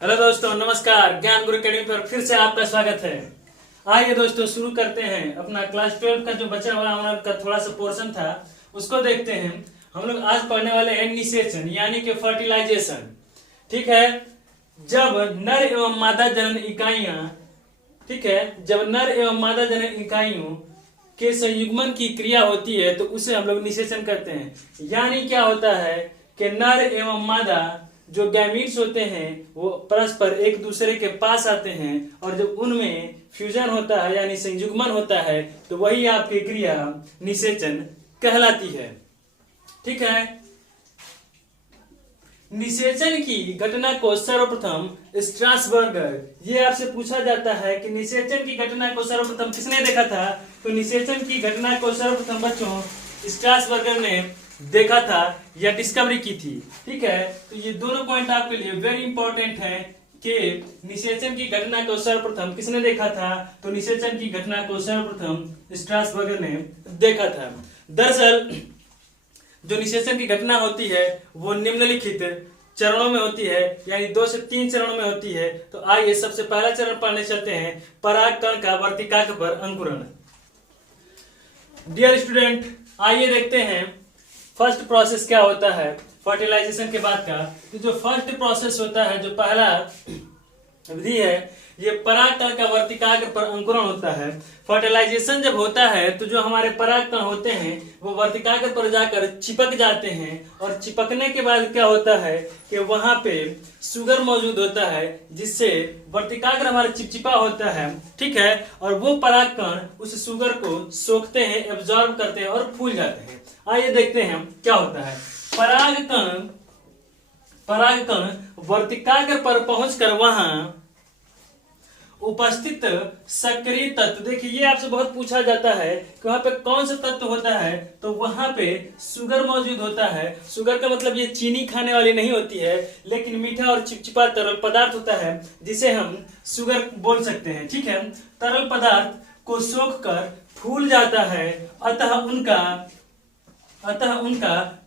Hello दोस्तों, नमस्कार। ज्ञान गुरु अकेडमी पर फिर से आपका स्वागत है। आइए दोस्तों शुरू करते हैं। अपना क्लास 12 का जो बचा हुआ हमारा का थोड़ा सा पोर्शन था उसको देखते हैं। हम लोग आज पढ़ने वाले हैं निषेचन यानी कि फर्टिलाइजेशन। ठीक है, जब नर एवं मादा जनन इकाइयां जब नर एवं मादा जनन इकाइयों के संयुग्मन की क्रिया होती है तो उसे हम लोग निषेचन करते हैं। यानी क्या होता है कि नर एवं मादा जो गैमीट्स होते हैं वो परस्पर एक दूसरे के पास आते हैं और जब उनमें फ्यूजन होता है यानी संयुग्मन होता है तो वही आपकी क्रिया निषेचन कहलाती है। ठीक है, निषेचन की घटना को सर्वप्रथम स्ट्रासबर्गर, ये आपसे पूछा जाता है कि निषेचन की घटना को सर्वप्रथम किसने देखा था। तो निषेचन की घटना को सर्वप्रथम बच्चों स्ट्रासबर्गर ने देखा था या डिस्कवरी की थी। ठीक है, तो ये दोनों पॉइंट आपके लिए वेरी इंपॉर्टेंट है कि निषेचन की घटना को सर्वप्रथम किसने देखा था। तो निषेचन की घटना को सर्वप्रथम स्ट्रासबर्गर ने देखा था। दरअसल जो निषेचन की घटना होती है वो निम्नलिखित चरणों में होती है, यानी 2 से 3 चरणों में होती है। तो आइए सबसे पहला चरण पढ़ने चलते हैं, परागकण का वर्तिकाग्र पर अंकुरण। डियर स्टूडेंट, आइए देखते हैं फर्स्ट प्रोसेस क्या होता है फर्टिलाइजेशन के बाद का। तो जो फर्स्ट प्रोसेस होता है, जो पहला विधि है, ये परागकण का वर्तिकाग्र पर अंकुरण होता है। फर्टिलाइजेशन जब होता है तो जो हमारे परागकण होते हैं वो वर्तिकाग्र पर जाकर चिपक जाते हैं और चिपकने के बाद क्या होता है कि वहां पे सुगर मौजूद होता है जिससे वर्तिकाग्र हमारा चिपचिपा होता है। ठीक है, और वो परागकण उस सुगर को सोखते हैं, एब्जॉर्ब करते हैं और फूल जाते हैं। आइए देखते हैं क्या होता है। परागकण वर्तिकाग्र पर पहुंचकर वहां उपस्थित सक्रिय तत्व, देखिए ये आपसे बहुत पूछा जाता है कि वहां पे कौन सा तत्व होता है। तो वहां पे सुगर मौजूद होता है। सुगर का मतलब ये चीनी खाने वाली नहीं होती है, लेकिन मीठा और चिपचिपा तरल पदार्थ होता है जिसे हम सुगर बोल सकते हैं। ठीक है, तरल पदार्थ को सोख कर फूल जाता है। अतः उनका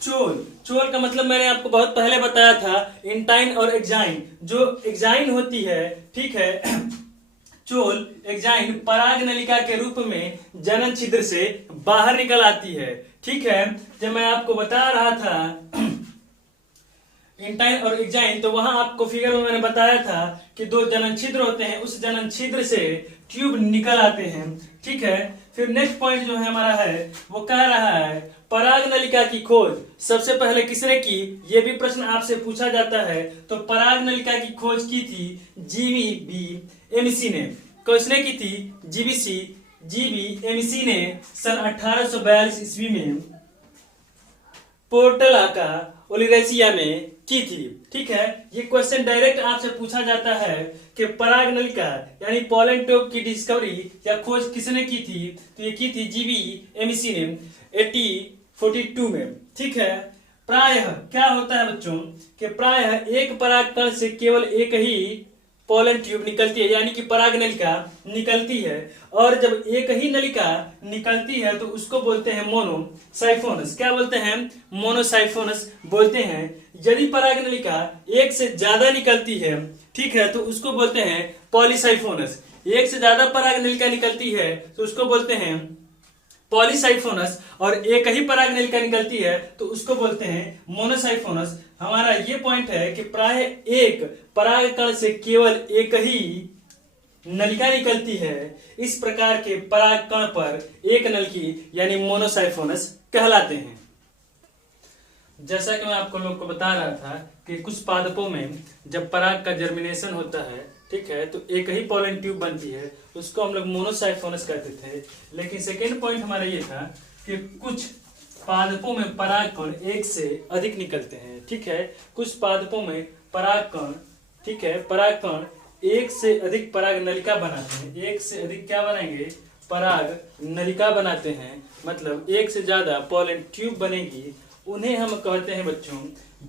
चोल का मतलब मैंने आपको बहुत पहले बताया था, इंटाइन और एक्जाइन। जो एक्जाइन होती है, ठीक है, चोल एक्जाइन पराग नलिका के रूप में जनन छिद्र से बाहर निकल आती है। ठीक है, जब मैं आपको बता रहा था इंटाइन और एक्जाइन, तो वहां आपको फिगर में मैंने बताया था कि 2 जनन छिद्र होते हैं, उस जनन छिद्र से ट्यूब निकल आते हैं। ठीक है, फिर नेक्स्ट पॉइंट जो है हमारा है वो कह रहा है पराग नलिका की खोज सबसे पहले किसने की, ये भी प्रश्न आपसे पूछा जाता है। तो पराग नलिका की खोज की थी जीबी एमसी ने। किसने की थी? जीबी एमसी ने सन 1842 ईस्वी में पोर्टलाका ओलिरेसिया में की थी। ठीक है, ये क्वेश्चन डायरेक्ट आपसे पूछा जाता है कि पराग नलिका यानी पोलन ट्यूब की डिस्कवरी या खोज किसने की थी। तो ये की थी जीबी एमसी ने 1842 में। ठीक है, प्रायः क्या होता है बच्चों कि प्रायः एक परागकण से केवल एक ही पोलन ट्यूब निकलती है, यानी कि पराग नलिका निकलती है। और जब एक ही नलिका निकलती है तो उसको बोलते हैं मोनोसाइफोनस। क्या बोलते हैं? मोनोसाइफोनस बोलते हैं। यदि पराग नलिका एक से ज्यादा निकलती है, ठीक है, तो उसको बोलते हैं पॉलीसाइफोनस। एक से ज्यादा पराग नलिका निकलती है तो उसको बोलते हैं पॉलीसाइफोनस, और एक ही पराग नलिका निकलती है तो उसको बोलते हैं मोनोसाइफोनस। हमारा ये पॉइंट है कि प्राय एक परागकण से केवल एक ही नलिका निकलती है। इस प्रकार के परागकण पर एक नलिकी यानी मोनोसाइफोनस कहलाते हैं। जैसा कि मैं आपको लोग को बता रहा था कि कुछ पादपों में जब पराग का जर्मिनेशन होता है, ठीक है, तो एक ही पोलन ट्यूब बनती है, उसको हम लोग मोनोसाइफोनस कहते थे। लेकिन सेकेंड पॉइंट हमारा ये था कि कुछ पादपों में परागकण एक से अधिक निकलते हैं। ठीक है, कुछ पादपों में परागकण, ठीक है, परागकण एक से अधिक पराग नलिका बनाते हैं। एक से अधिक क्या बनाएंगे? पराग नलिका बनाते हैं, मतलब एक से ज्यादा पोलन ट्यूब बनेगी। उन्हें हम कहते हैं बच्चों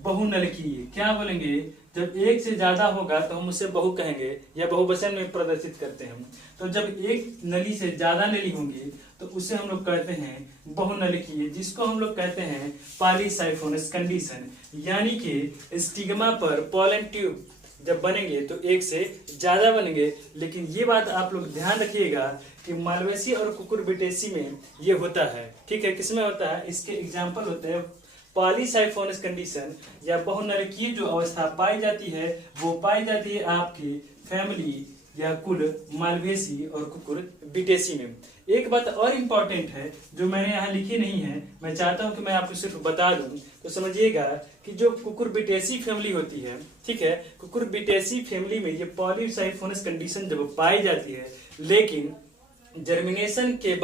बहुनलिकीय। क्या बोलेंगे? जब एक से ज्यादा होगा तो हम उसे बहु कहेंगे या बहुवचन में प्रदर्शित करते हैं। तो जब एक नली से ज्यादा नली होंगी तो उसे हम लोग कहते हैं बहुनलिकीय, जिसको हम लोग कहते हैं पॉलीसाइफोनस कंडीशन। यानी कि स्टिग्मा पर पोलन ट्यूब जब बनेंगे तो एक से ज्यादा बनेंगे। लेकिन ये बात आप लोग ध्यान रखिएगा कि मालवेसी और कुकुरबिटेसी में ये होता है, ठीक है। किसमें होता है, इसके एग्जाम्पल होते हैं पॉलीसाइफोनस कंडीशन या बहुनरकीय जो अवस्था पाई जाती है वो पाई जाती है आपकी फैमिली या कुल मालवेसी और कुकुरबिटेसी में। एक बात और इम्पोर्टेंट है जो मैंने यहाँ लिखी नहीं है, मैं चाहता हूँ कि मैं आपको सिर्फ बता दूं। तो समझिएगा कि जो कुकुरबिटेसी फैमिली होती है, ठीक है, कुकुरबिटेसी फैमिली में ये पॉलीसाइफोनस कंडीशन जब पाई जाती है, लेकिन जर्मिनेशन के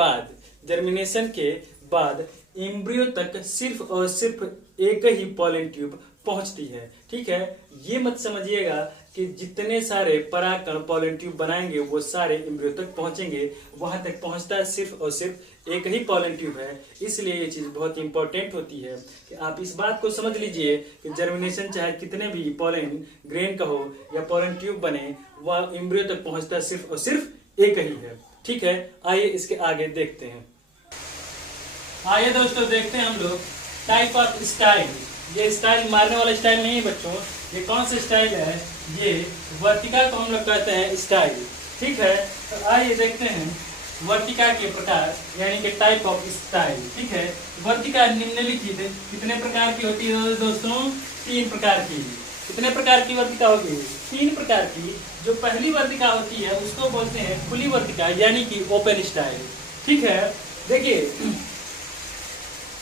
बाद एम्ब्रियो तक सिर्फ और सिर्फ एक ही पॉलन ट्यूब पहुंचती है, ठीक है। ये मत समझिएगा कि जितने सारे परागकण पॉलन ट्यूब बनाएंगे वो सारे एम्ब्रियो तक पहुंचेंगे, वहां तक पहुंचता है सिर्फ और सिर्फ एक ही पॉलन ट्यूब है। इसलिए ये चीज बहुत इंपॉर्टेंट होती है कि आप इस बात को समझ लीजिए कि जर्मिनेशन चाहे कितने भी पॉलन ग्रेन का हो या पॉलन ट्यूब बने, वह एम्ब्रियो तक पहुंचता सिर्फ और सिर्फ एक ही है, ठीक है। आइए इसके आगे देखते हैं। आइए दोस्तों देखते हैं हम लोग टाइप ऑफ स्टाइल। ये स्टाइल मारने वाला स्टाइल नहीं है बच्चों, ये कौन सा स्टाइल है, ये वर्तिका को हम लोग कहते हैं स्टाइल, ठीक है। तो आइए देखते हैं वर्तिका के प्रकार यानी कि टाइप ऑफ स्टाइल, ठीक है। वर्तिका निम्नलिखित कितने प्रकार की होती है दोस्तों, 3 प्रकार की। कितने प्रकार की वर्तिका होगी, 3 प्रकार की। जो पहली वर्तिका होती है उसको बोलते हैं खुली वर्तिका यानी कि ओपन स्टाइल, ठीक है। देखिए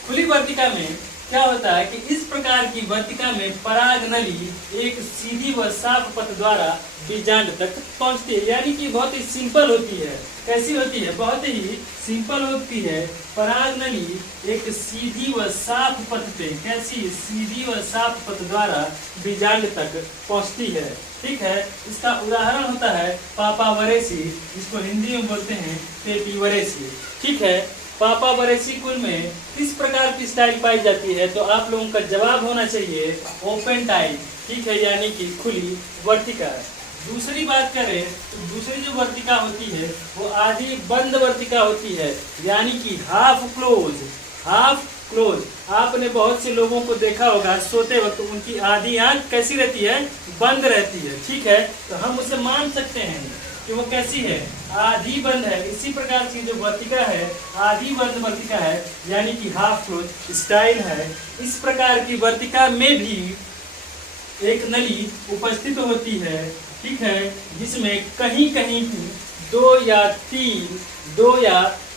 खुली वर्तिका में क्या होता है कि इस प्रकार की वर्तिका में पराग नली एक सीधी व साफ पथ द्वारा बीजांड तक पहुंचती है, यानी कि बहुत ही सिंपल होती है। कैसी होती है, बहुत ही सिंपल होती है। पराग नली एक सीधी व साफ पथ पे, कैसी सीधी व साफ पथ द्वारा बीजांड तक पहुंचती है, ठीक है। इसका उदाहरण होता है पापावरेसी, जिसको हिंदी में बोलते हैं पेपीवरेसी, ठीक है। पापावरेसी कुल में किस प्रकार की स्टाइल पाई जाती है, तो आप लोगों का जवाब होना चाहिए ओपन टाइप, ठीक है, यानी कि खुली वर्तिका। दूसरी बात करें तो दूसरी जो वर्तिका होती है वो आधी बंद वर्तिका होती है, यानी कि हाफ क्लोज। आपने बहुत से लोगों को देखा होगा सोते वक्त उनकी आधी आंख कैसी रहती है, बंद रहती है, ठीक है। तो हम उसे मान सकते हैं कि वो कैसी है, आधी बंद है। इसी प्रकार की जो वर्तिका है आधी बंद वर्तिका है, यानी कि हाफ क्लोज स्टाइल है। इस प्रकार की वर्तिका में भी एक नली उपस्थित होती है, ठीक है, जिसमें कहीं कहीं दो या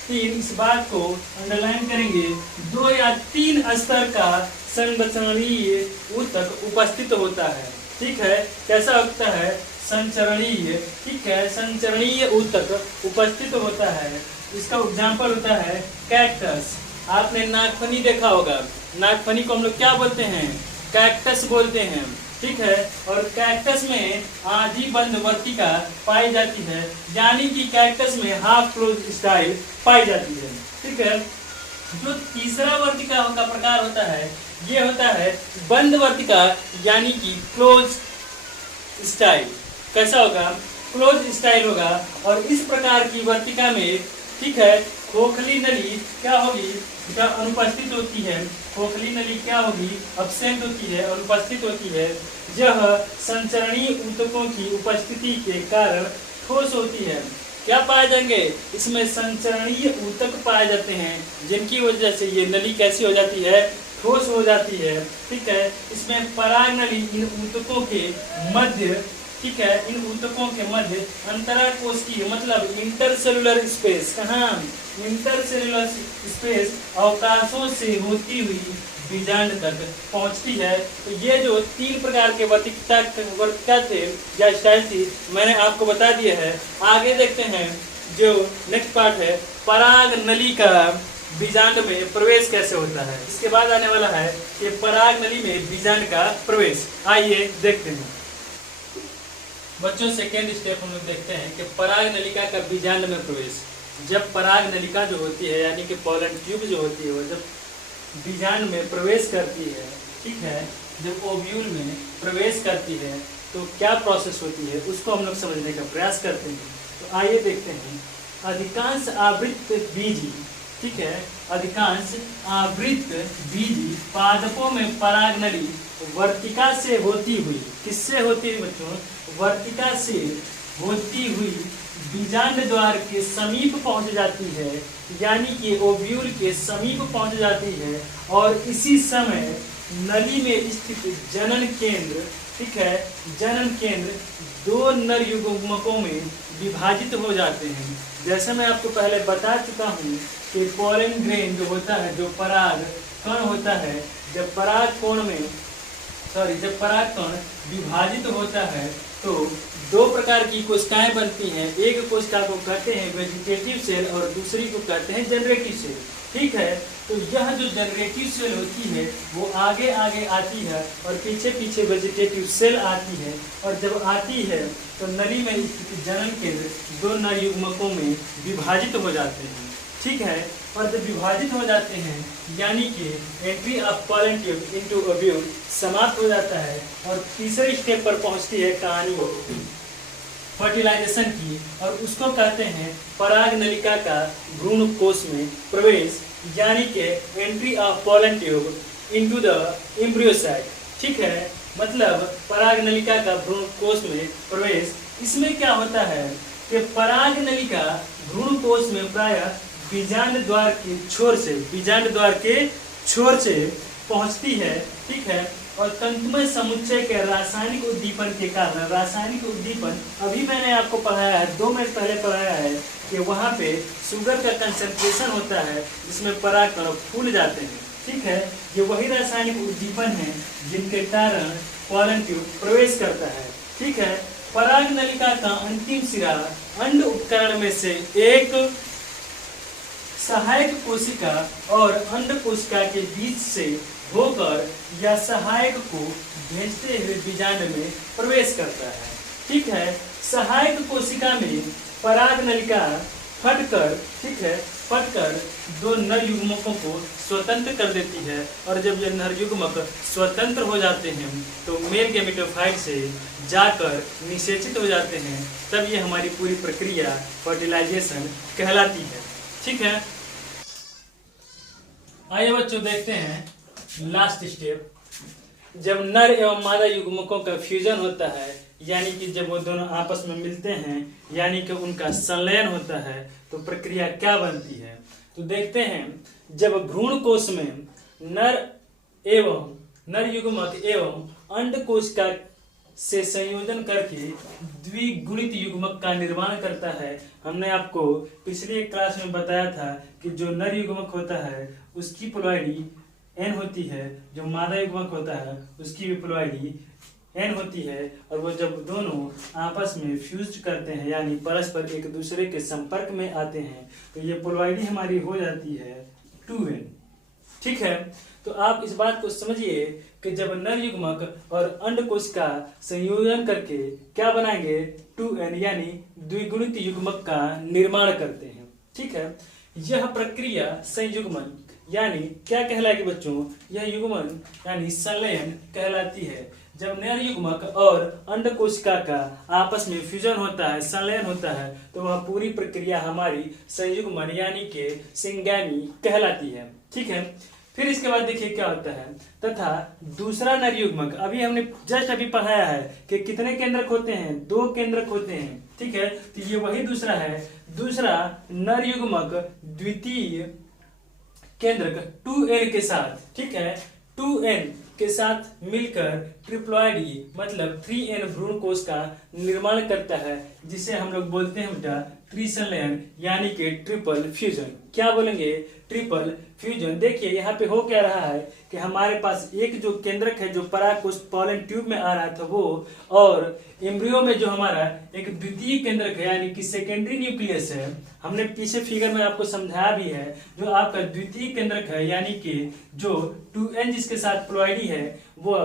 तीन, इस बात को अंडरलाइन करेंगे, 2 या 3 स्तर का संचरणीय ऊतक उपस्थित होता है, ठीक है। कैसा होता है, संचरणीय, ठीक है, संचरणीय ऊतक उपस्थित होता है। इसका एग्जाम्पल होता है कैक्टस। आपने नागफनी देखा होगा, नागफनी को हम लोग क्या बोलते हैं, कैक्टस बोलते हैं, ठीक है। और कैक्टस में आधी बंद वर्तिका पाई जाती है, यानी कि कैक्टस में हाफ क्लोज स्टाइल पाई जाती है, ठीक है। जो तीसरा वर्तिका का प्रकार होता है ये होता है बंद वर्तिका यानी कि क्लोज स्टाइल। कैसा होगा, क्लोज स्टाइल होगा। और इस प्रकार की वर्तिका में, ठीक है, खोखली नली क्या होगी, क्या अनुपस्थित होती है, खोखली नली क्या होगी, अब्सेंट होती है, अनुपस्थित होती है। यह संचरणीय ऊतकों की उपस्थिति के कारण ठोस होती है। क्या पाए जाएंगे, इसमें संचरणीय ऊतक पाए जाते हैं, जिनकी वजह से ये नली कैसी हो जाती है, ठोस हो जाती है, ठीक है। इसमें पराग नली इन ऊतकों के मध्य, ठीक है, इन ऊतकों के मध्य अंतराकोष्ठीय मतलब इंटरसेलुलर स्पेस, कहाँ, इंटरसेलुलर स्पेस अवकाशों से होती हुई बीजांड तक पहुंचती है। तो ये जो 3 प्रकार के वर्तिका थे या स्टाइल थी मैंने आपको बता दिया है। आगे देखते हैं जो नेक्स्ट पार्ट है, पराग नली का बीजांड में प्रवेश कैसे होता है। इसके बाद आने वाला है कि पराग नली में बीजांड का प्रवेश। आइए देखते हैं बच्चों, सेकेंड स्टेप हम लोग देखते हैं कि पराग नलिका का बीजांड में प्रवेश। जब पराग नलिका जो होती है यानी कि पॉलन ट्यूब जो होती है वो जब बीजांड में प्रवेश करती है, ठीक है, जब ओव्यूल में प्रवेश करती है तो क्या प्रोसेस होती है उसको हम लोग समझने का प्रयास करते हैं। तो आइए देखते हैं। अधिकांश आवृत्त बीज ठीक है, अधिकांश आवृत बीज पादपों में परागनली वर्तिका से होती हुई, किससे होती हुई बच्चों? वर्तिका से होती हुई बीजांड द्वार के समीप पहुंच जाती है, यानी कि ओव्यूल के समीप पहुंच जाती है, और इसी समय नली में स्थित जनन केंद्र, ठीक है, जनन केंद्र दो नर युग्मकों में विभाजित हो जाते हैं। जैसे मैं आपको पहले बता चुका हूँ कि पोलन ग्रेन जो होता है, जो पराग कण होता है, जब पराग कण विभाजित होता है तो दो प्रकार की कोशिकाएं बनती हैं। एक कोशिका को कहते हैं वेजिटेटिव सेल और दूसरी को कहते हैं जनरेटिव सेल, ठीक है। तो यह जो जनरेटिव सेल होती है वो आगे आगे आती है और पीछे पीछे वेजिटेटिव सेल आती है, और जब आती है तो नली में स्थित जनन केंद्र दो नर युग्मकों में विभाजित हो जाते हैं, ठीक है। और जब विभाजित हो जाते हैं यानी कि entry of pollen tube into ovule समाप्त हो जाता है, और तीसरे स्टेप पर पहुंचती है कहानी फर्टिलाइजेशन की, और उसको कहते हैं पराग नलिका का भ्रूण कोश में प्रवेश, यानी कि entry of pollen tube into the embryo site, ठीक है। मतलब पराग नलिका का भ्रूण कोश में प्रवेश। इसमें क्या होता है कि पराग नलिका भ्रूण कोश में प्रायः बीजांड द्वार के छोर से पहुंचती है, ठीक है। और तंतुमय समुच्चय के रासायनिक उद्दीपन के कारण, रासायनिक उद्दीपन अभी मैंने आपको पढ़ाया है, 2 मिनट पहले पढ़ाया है कि वहाँ पे शुगर का कंसंट्रेशन होता है जिसमें पराग कण फूल जाते हैं, ठीक है। ये वही रासायनिक उद्दीपन है जिनके कारण पोलन ट्यूब प्रवेश करता है, ठीक है। पराग नलिका का अंतिम सिरा अंड उपकरण में से एक सहायक कोशिका और अंड कोशिका के बीच से होकर या सहायक को भेजते हुए बीजांड में प्रवेश करता है, ठीक है। सहायक कोशिका में पराग नलिका फटकर, ठीक है, फटकर दो नर युग्मकों को स्वतंत्र कर देती है, और जब ये नर युग्मक स्वतंत्र हो जाते हैं तो मेल गैमेटोफाइट से जाकर निषेचित हो जाते हैं, तब ये हमारी पूरी प्रक्रिया फर्टिलाइजेशन कहलाती है, ठीक है। आइए बच्चों देखते हैं लास्ट स्टेप। जब नर एवं मादा युग्मकों का फ्यूजन होता है, यानी कि जब वो दोनों आपस में मिलते हैं, यानी कि उनका संलयन होता है, तो प्रक्रिया क्या बनती है। तो देखते हैं, जब भ्रूण कोश में नर युग्मक एवं अंड कोशिका से संयोजन करके द्विगुणित युग्मक का निर्माण करता है। हमने आपको पिछली क्लास में बताया था कि जो नर युग्मक होता है उसकी प्लॉइडी N होती है, जो मादा युग्मक होता है उसकी भी प्लॉइडी N होती है, और वो जब दोनों आपस में फ्यूज करते हैं यानी परस्पर एक दूसरे के संपर्क में आते हैं तो ये प्लॉइडी हमारी हो जाती है 2N, ठीक है। तो आप इस बात को समझिए कि जब नर युग्मक और अंड कोशिका संयोजन करके क्या बनाएंगे 2N यानी द्विगुणित युग्मक का निर्माण करते हैं, ठीक है। यह प्रक्रिया संयुग्मन यानी क्या कहलाएगी बच्चों, यह युग्मन यानी संलयन कहलाती है। जब नर युग्मक और अंड कोशिका का आपस में फ्यूजन होता है, संलयन होता है, तो वह पूरी प्रक्रिया हमारी संयुग्मन यानी कि सिंगैमी कहलाती है, ठीक है। फिर इसके बाद देखिए क्या होता है, तथा दूसरा नर युग्मक, अभी हमने जस्ट अभी पढ़ाया है कि कितने केंद्रक होते हैं, 2 केंद्रक होते हैं, ठीक है। तो ये वही दूसरा है, दूसरा नर युग्मक द्वितीय केंद्रक 2N के साथ, ठीक है, 2N के साथ मिलकर ट्रिप्लॉइडी मतलब 3N भ्रूण कोश का निर्माण करता है, जिसे हम लोग बोलते हैं बेटा त्रिसंलयन यानी कि ट्रिपल फ्यूजन। क्या बोलेंगे, ट्रिपल फ्यूजन। देखिए यहाँ पे हो क्या रहा है कि हमारे पास एक जो केंद्रक है जो पराग कोश पोलन ट्यूब में आ रहा था वो, और एम्ब्रियो में जो हमारा एक द्वितीय केंद्रक है यानी कि सेकेंडरी न्यूक्लियस है, हमने पीछे फिगर में आपको समझाया भी है, जो आपका द्वितीय केंद्रक है यानी कि जो 2N जिसके साथ प्लॉइडी है वो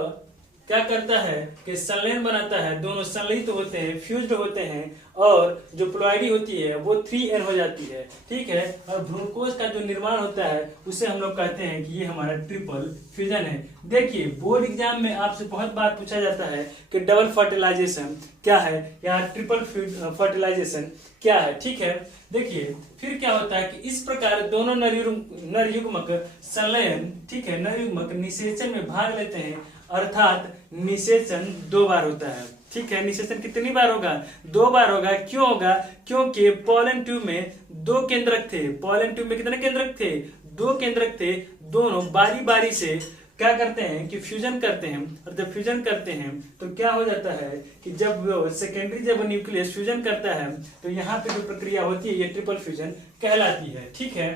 क्या करता है कि संलयन बनाता है, दोनों संलयित तो होते हैं, फ्यूज्ड होते हैं, और जो प्लॉइडी होती है वो 3n हो जाती है, ठीक है। और भ्रूणकोश का जो निर्माण होता है उसे हम लोग कहते हैं कि ये हमारा ट्रिपल फ्यूजन है। देखिए बोर्ड एग्जाम में आपसे बहुत बार पूछा जाता है कि डबल फर्टिलाइजेशन क्या है या ट्रिपल फर्टिलाइजेशन क्या है, ठीक है। देखिए फिर क्या होता है कि इस प्रकार दोनों नरयुग्मक संलयन, ठीक है, नरयुग्मक निषेचन में भाग लेते हैं, अर्थात निषेचन 2 बार होता है, ठीक है। निषेचन कितनी बार होगा? 2 बार होगा। क्यों होगा? क्योंकि पॉलन ट्यूब में 2 केंद्रक थे। पॉलन ट्यूब में कितने केंद्रक थे? 2 केंद्रक थे। दोनों बारी बारी से क्या करते हैं कि फ्यूजन करते हैं, और जब फ्यूजन करते हैं तो क्या हो जाता है कि जब सेकेंडरी जब न्यूक्लियस फ्यूजन करता है तो यहाँ पे जो प्रक्रिया होती है ये ट्रिपल फ्यूजन कहलाती है, ठीक है।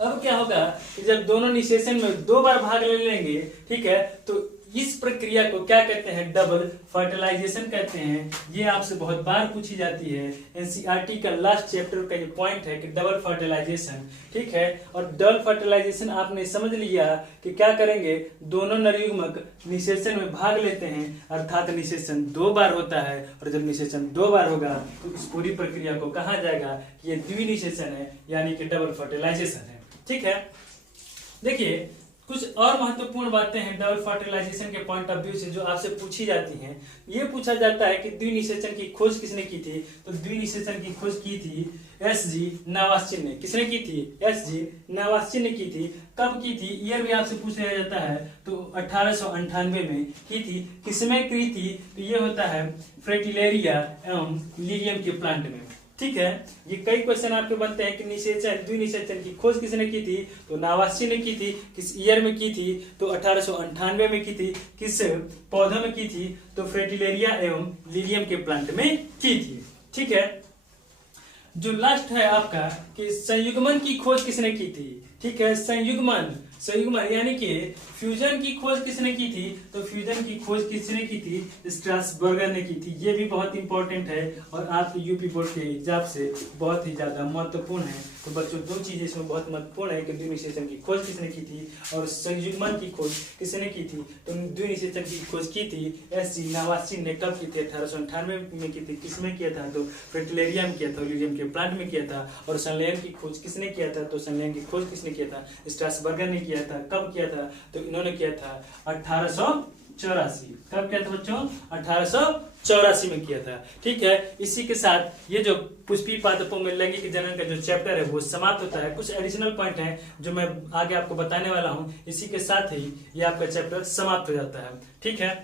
अब क्या होगा कि जब दोनों निषेचन में 2 बार भाग ले लेंगे, ठीक है, तो इस प्रक्रिया को क्या कहते हैं? डबल फर्टिलाइजेशन कहते हैं। ये आपसे बहुत बार पूछी जाती है। एनसीईआरटी का लास्ट चैप्टर का ये पॉइंट है कि डबल फर्टिलाइजेशन, ठीक है। और डबल फर्टिलाइजेशन आपने समझ लिया कि क्या करेंगे, दोनों नरयुग्मक निषेचन में भाग लेते हैं, अर्थात निषेचन 2 बार होता है, और जब निषेचन 2 बार होगा तो इस पूरी प्रक्रिया को कहा जाएगा कि ये द्विनिषेचन है, यानी कि डबल फर्टिलाइजेशन है, ठीक है। देखिए कुछ और महत्वपूर्ण बातें हैं डबल फर्टिलाइजेशन के पॉइंट ऑफ व्यू से जो आपसे पूछी जाती हैं। ये पूछा जाता है कि द्विनिषेचन की खोज किसने की थी? तो द्विनिषेचन की खोज की थी एसजी नावास्चिन ने। किसने की थी? एसजी नावास्चिन ने की थी। कब की थी? ईयर भी आपसे पूछ लिया जाता है, तो 1898 में की थी। किसमें की थी? तो ये होता है फ्रेटिलेरिया एवं लिलियम के प्लांट में, ठीक है। ये कई क्वेश्चन आपके बनते हैं कि निषेचन द्विनिषेचन की खोज किसने की थी? तो नावास्ची ने की थी। किस ईयर में की थी? तो 1898 में की थी। किस पौधों में की थी? तो फ्रेटिलेरिया एवं लिलियम के प्लांट में की थी, ठीक है। जो लास्ट है आपका कि संयुग्मन की खोज किसने की थी? ठीक है, संयुग्मन यानी कि फ्यूजन की खोज किसने की थी? तो फ्यूजन की खोज किसने की थी? स्ट्रासबर्गर ने की थी। ये भी बहुत इंपॉर्टेंट है और आपके यूपी बोर्ड के एग्जाम से बहुत ही ज्यादा महत्वपूर्ण है। तो बच्चों 2 चीजें इसमें बहुत महत्वपूर्ण है कि द्विनिषेचन की खोज किसने की थी और संयुग्मन की खोज किसने की थी। तो द्विनिषेचन की खोज की थी एसजी नावास्चिन ने। कब की थी? 1898 में की थी। किसमें किया था? तो फ्रेटिलेरिया में किया था, लिलियम के प्लांट में किया था। और संलयन की खोज किसने किया था? तो संलयन की खोज किसने किया था? स्ट्रासबर्गर ने किया था। कब किया था? तो इन्होंने किया था 1884। कब किया था बच्चों? 1884 में किया था, ठीक है। इसी के साथ ये जो पुष्पी पादपों में लैंगिक जनन का जो चैप्टर है वो समाप्त होता है। कुछ एडिशनल पॉइंट हैं जो मैं आगे आपको बताने वाला हूँ। इसी के साथ ही ये आपका चैप्टर समाप्त हो जाता है, ठीक है।